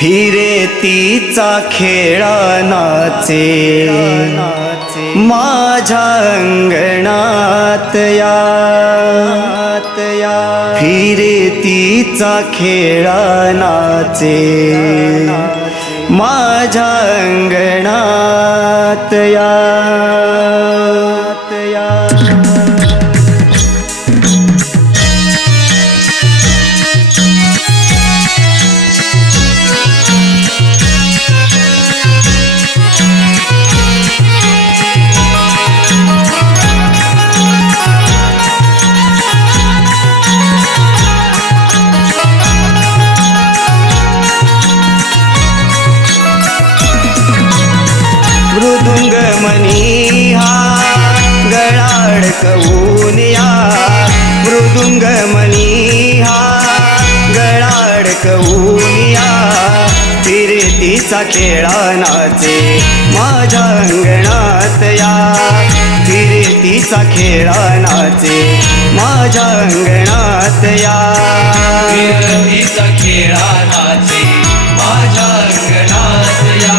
फिरतीचा खेळा नाचे माझ्या अंगणात या फिरतीचा खेळा नाचे माझ्या अंगणात या मृदुंग मनी हा गळा अडकवून या मृदुंग मनी हा गळा अडकवून या फिरतीचा खेळा नाचे माझ्या अंगणात या फिरतीचा खेळा नाचे माझ्या अंगणात या फिरतीचा खेळा नाचे माझ्या अंगणात या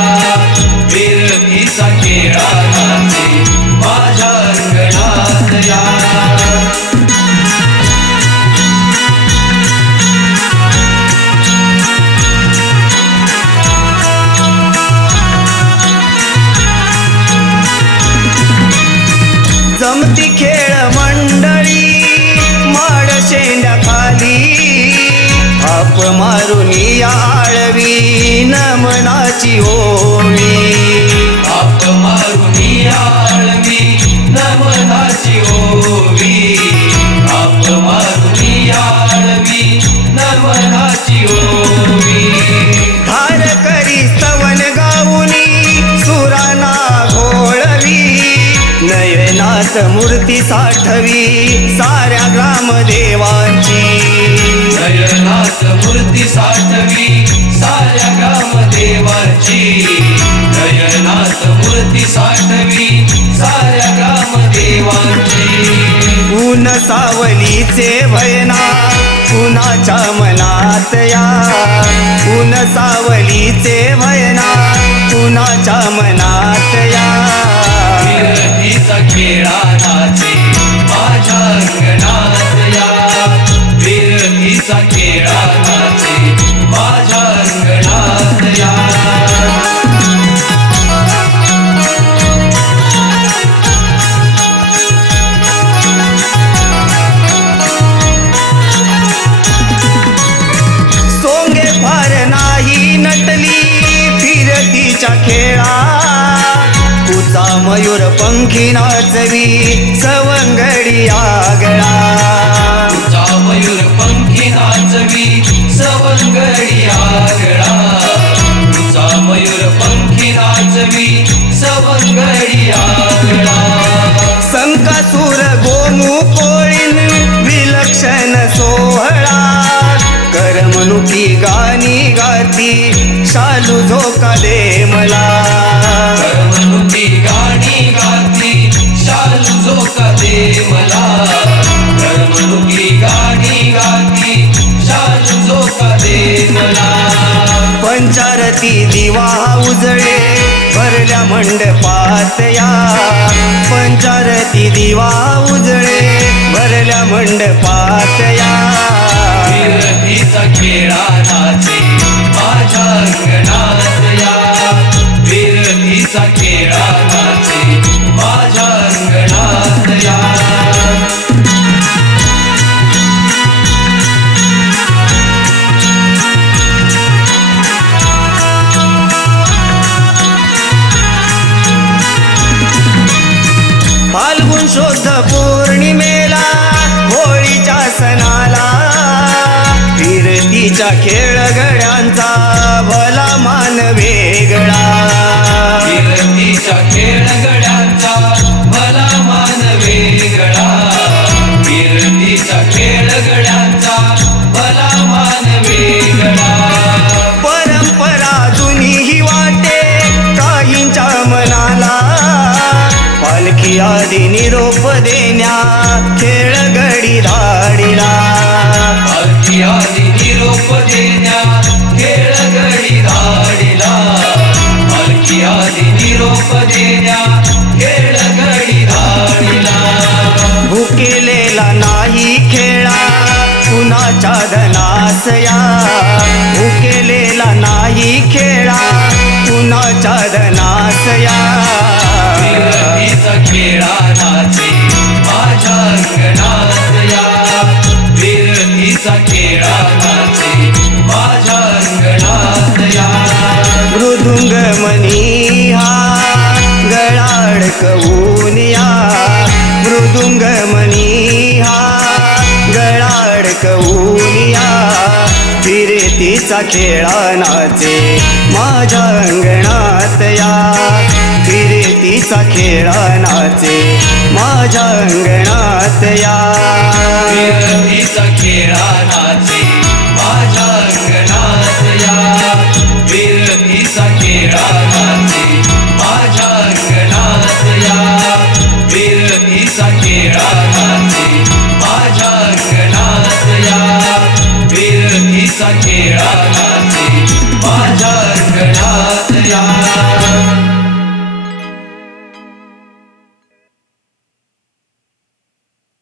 फिरतीचा खेळा नाचे माझ्या अंगणात या जमती खेळ मंडळी माड शेंड्या खाली थाप मारून आळवी नमनाची ओवी थाप मारून आळवी नमनाची ओवी थाप मारून आळवी नमनाची ओवी धार करी स्तवन गाऊनी सुराना घोळवी नयनात मूर्ती साठवी साऱ्या ग्रामदेवांची नयनात मूर्ती साठवी साऱ्या ग्रामदेवाची नयनात मूर्ती साठवी साऱ्या ग्रामदेवाची ऊन सावलीचे भयना कुणाच्या मनात या ऊन सावलीचे भयना कुणाच्या मनात या फिरतीचा खेळा नाचे माझ्या अंगणात या फिरतीचा खेळा नाचे माझ्या अंगणात या सोंगे फार नाही नटली फिरतीच्या खेळा तुझा मयूर पंखी नाचवी सवंगडी आगळा तुझा मयूर पंखी नाचवी सवंगडी आगळा तुझा मयूर पंखी नाचवी सवंगडी आगळा संकासूर गोमू कोळीन विलक्षण सोहळा करमणुकी गाणी गाती शालू झोका दे मला करमणुकी गाणी गाती शालू झोका दे मला करमणुकी गाणी गाती शालू झोका दे मला पंचारती दिवा उजळे भरल्या मंडपात या पंचारती दिवा उजळे भरल्या मंडपात या फिरतीचा खेळा नाचे माझ्या अंगणात या फिरतीचा खेळा नाचे माझ्या अंगणात या फाल्गुन शुद्ध पौर्णिमेला होळीच्या सणाला फिरतीच्या खेळगड्यांचा भला मान वेगळा फिरतीच्या खेळगड्यांचा भला मान वेगळा फिरतीच्या खेळगड्यांचा भला मान वेगळा परंपरा जुनी ही वाटे काहींच्या मनाला पालखी आधी निरोप देण्या खेळगडी धाडीला पालखी आधी निरोप देण्या खेळगडी निरोप देण्या खेळ घडी धाडिला भुकेलेला नाही खेळा कुणाच्या धनासया भुकेलेला नाही खेळा कुणाच्या धनासया विरतीचा खेळा नाचे माझ्या अंगणात या विरतीचा खेळा नाचे माझ्या अंगणात या मृदुंग मनी हा गळा अडकवून या मृदुंग मनी हा गळा अडकवून या फिरतीचा खेळा नाचे माझ्या अंगणात या फिरतीचा खेळा नाचे माझ्या अंगणात या विरतीचा खेळा नाचे माझ्या अंगणात या विरतीचा खेळा नाचे माझ्या अंगणात या विरतीचा खेळा नाचे माझ्या अंगणात या विरतीचा खेळा